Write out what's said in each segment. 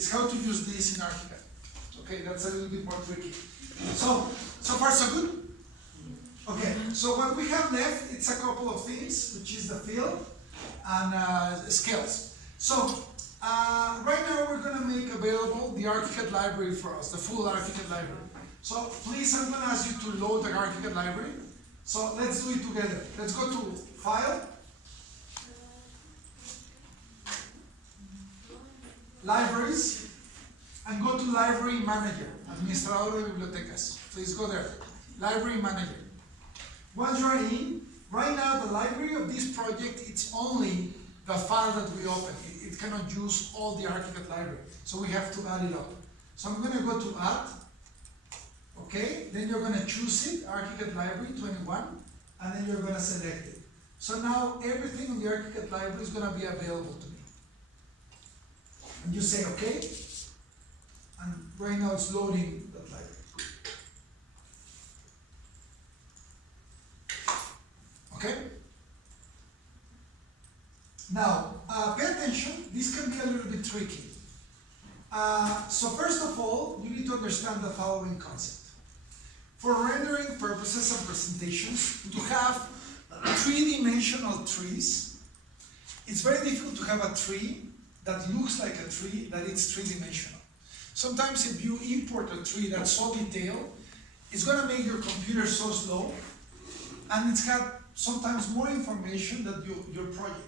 is how to use this in ArchiCAD. Okay, that's a little bit more tricky. So far so good? Okay, so what we have left, it's a couple of things, which is the fill and scales. So right now we're going to make available the ArchiCAD library for us, the full ArchiCAD library. So please, I'm going to ask you to load the ArchiCAD library. So let's do it together. Let's go to File, Libraries, and go to Library Manager, Administrador de Bibliotecas. Please go there, Library Manager. Once you're in, right now the library of this project, it's only the file that we open. It cannot use all the ArchiCAD library, so we have to add it up. So I'm going to go to Add, okay? Then you're going to choose it, ArchiCAD Library 21, and then you're going to select it. So now everything in the ArchiCAD library is going to be available to me. And you say okay, and right now it's loading that library. Okay? Now, pay attention, this can be a little bit tricky. So first of all, you need to understand the following concept. For rendering purposes and presentations, to have three-dimensional trees, it's very difficult to have a tree that looks like a tree, that it's three-dimensional. Sometimes if you import a tree that's so detailed, it's going to make your computer so slow, and it's got sometimes more information than your project.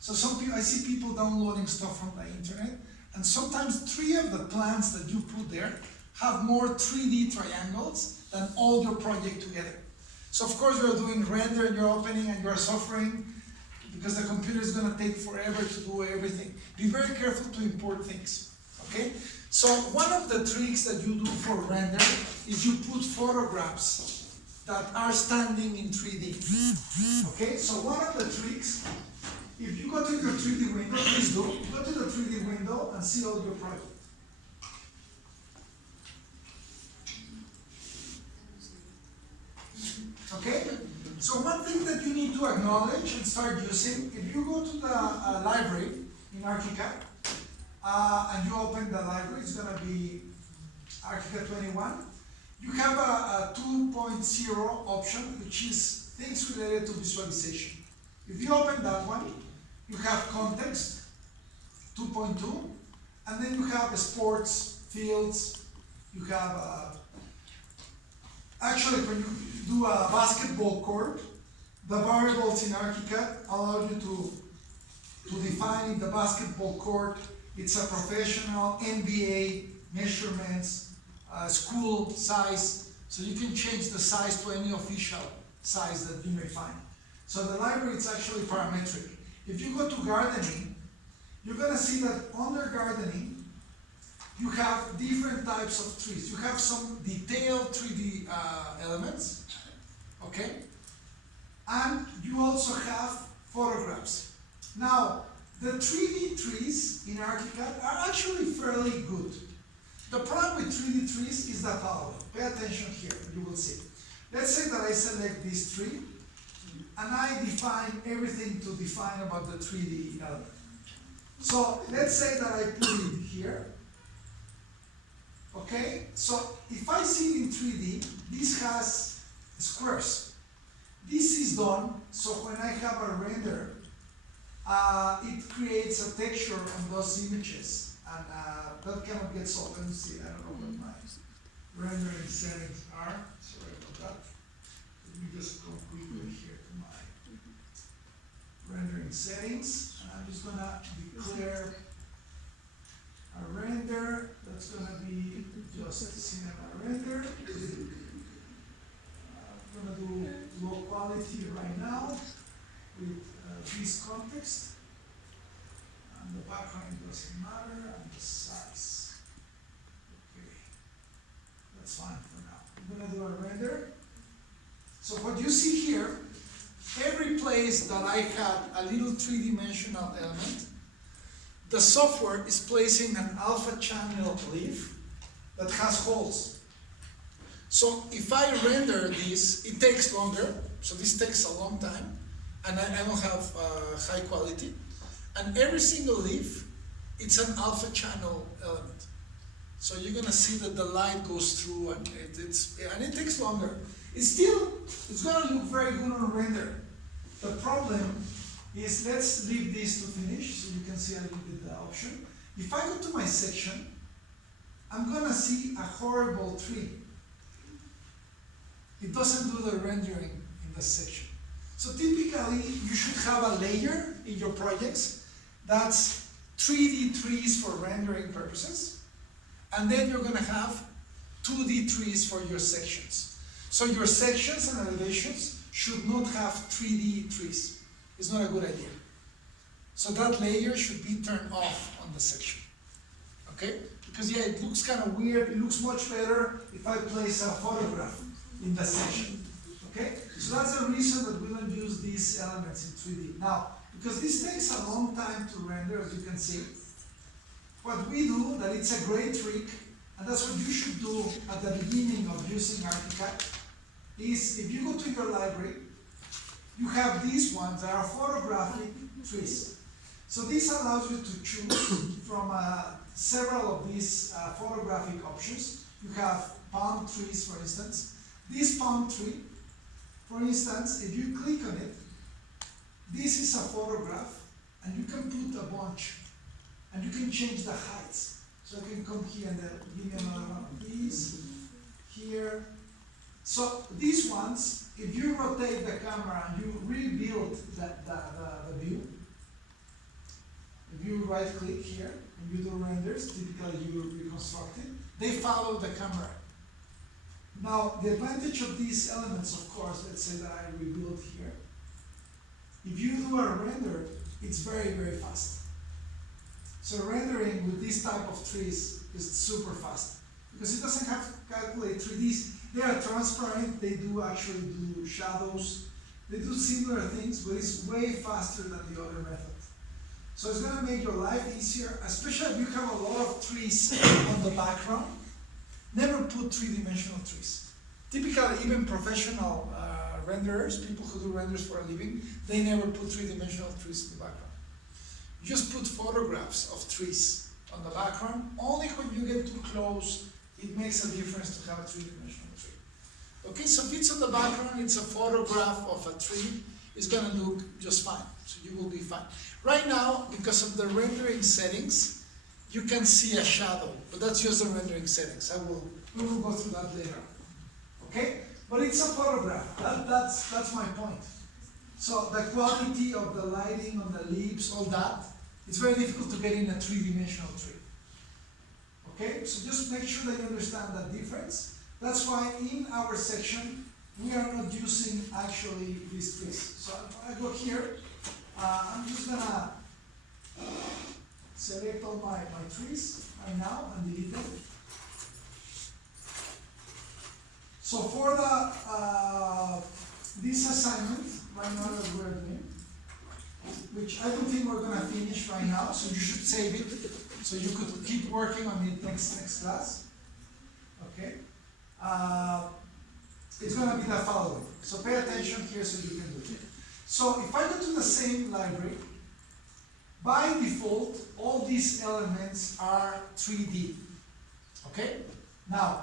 So I see people downloading stuff from the internet, and sometimes 3 of the plans that you put there have more 3D triangles than all your project together. So of course you're doing render and you're opening and you're suffering because the computer is going to take forever to do everything. Be very careful to import things, okay? So one of the tricks that you do for render is you put photographs that are standing in 3D, okay? So one of the tricks, if you go to your 3D window, please do, go to the 3D window and see all your project. Okay? So one thing that you need to acknowledge and start using, if you go to the library in ArchiCAD, and you open the library, it's going to be ArchiCAD 21, you have a 2.0 option, which is things related to visualization. If you open that one, you have context, 2.2, and then you have sports, fields, you have, actually when you do a basketball court, the variables in ArchiCAD allow you to define in the basketball court, it's a professional, NBA, measurements, school size, so you can change the size to any official size that you may find. So the library is actually parametric. If you go to gardening, you're going to see that under gardening, you have different types of trees. You have some detailed 3D elements, okay? And you also have photographs. Now, the 3D trees in ArchiCAD are actually fairly good. The problem with 3D trees is the following. Pay attention here, you will see. Let's say that I select this tree, and I define everything to define about the 3D element. So let's say that I put it here. Okay, so if I see it in 3D, this has squares. This is done so when I have a render, it creates a texture on those images, and that cannot get solved. Let me see, I don't know what my rendering settings are. Sorry about that. Let me just go quickly here to my rendering settings, and I'm just going to declare a render that's going to be just cinema render. I'm going to do low quality right now with this context, and the background doesn't matter, and the size. Okay, that's fine for now. I'm going to do a render. So what you see here, every place that I had a little three-dimensional element, the software is placing an alpha channel leaf that has holes. So if I render this, it takes longer, so this takes a long time, and I don't have high quality. And every single leaf it's an alpha channel element. So you're gonna see that the light goes through and it takes longer. It's gonna look very good on render. The problem is, let's leave this to finish so you can see a little bit the option. If I go to my section, I'm gonna see a horrible tree. It doesn't do the rendering in the section. So typically, you should have a layer in your projects that's 3D trees for rendering purposes, and then you're gonna have 2D trees for your sections. So your sections and elevations should not have 3D trees. It's not a good idea. So that layer should be turned off on the section, okay? Because yeah, it looks kind of weird. It looks much better if I place a photograph in the section, okay? So that's the reason that we don't use these elements in 3D. Now, because this takes a long time to render, as you can see, what we do, that it's a great trick, and that's what you should do at the beginning of using ArchiCAD, is if you go to your library, you have these ones that are photographic trees. So this allows you to choose from several of these photographic options. You have palm trees, for instance. This palm tree, for instance, if you click on it, this is a photograph, and you can put a bunch, and you can change the heights. So I can come here and give me another one of these, here. So these ones, if you rotate the camera and you rebuild the view, if you right click here and you do renders, typically you reconstruct it, they follow the camera. Now, the advantage of these elements, of course, let's say that I rebuild here, if you do a render, it's very, very fast. So rendering with this type of trees is super fast, because it doesn't have to calculate 3Ds. They are transparent, they do actually do shadows, they do similar things, but it's way faster than the other method. So it's going to make your life easier, especially if you have a lot of trees on the background. Never put three-dimensional trees. Typically, even professional renderers, people who do renders for a living, they never put three-dimensional trees in the background. You just put photographs of trees on the background. Only when you get too close, it makes a difference to have a three-dimensional tree. Okay, so if it's on the background, it's a photograph of a tree, it's going to look just fine. So you will be fine. Right now, because of the rendering settings, you can see a shadow, but that's just the rendering settings. We will go through that later. Okay? But it's a photograph. That's my point. So the quality of the lighting on the leaves, all that, it's very difficult to get in a three-dimensional tree. Okay? So just make sure that you understand that difference. That's why in our section, we are not using actually these trees. So if I go here, I'm just gonna select all my trees right now and delete them. So for the this assignment right now that we're doing, which I don't think we're gonna finish right now, so you should save it so you could keep working on it next class. Okay. It's gonna be the following. So pay attention here so you can do it. So if I go to the same library, by default, all these elements are 3D. Okay? Now,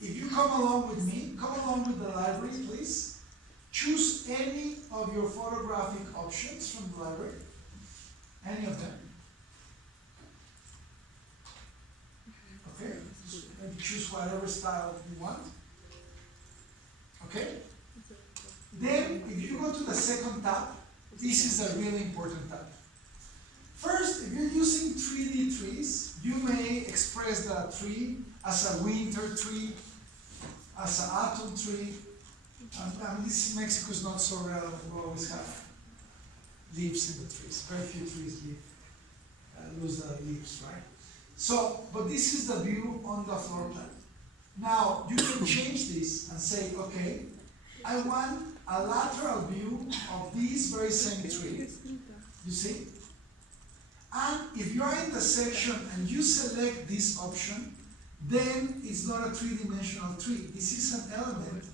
if you come along with me, come along with the library, please. Choose any of your photographic options from the library. Any of them. Okay? And choose whatever style you want. Okay? Then, if you go to the second tab, this is a really important tab. First, if you're using 3D trees, you may express the tree as a winter tree, as an autumn tree. This in Mexico is not so relevant. We always have leaves in the trees. Very few trees lose the leaves, right? So, but this is the view on the floor plan. Now, you can change this and say, okay, I want a lateral view of this very same tree. You see? And if you are in the section and you select this option, then it's not a three-dimensional tree. This is an element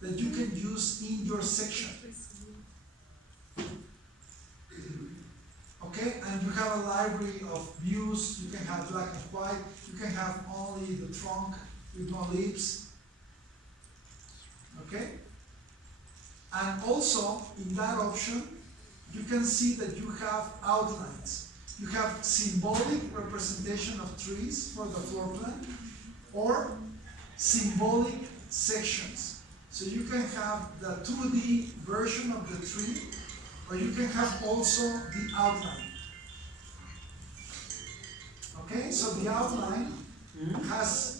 that you can use in your section. Okay, and you have a library of views. You can have black and white. You can have only the trunk with no leaves. Okay, and also in that option, you can see that you have outlines. You have symbolic representation of trees for the floor plan, or symbolic sections. So you can have the 2D version of the tree, or you can have also the outline. Okay, so the outline has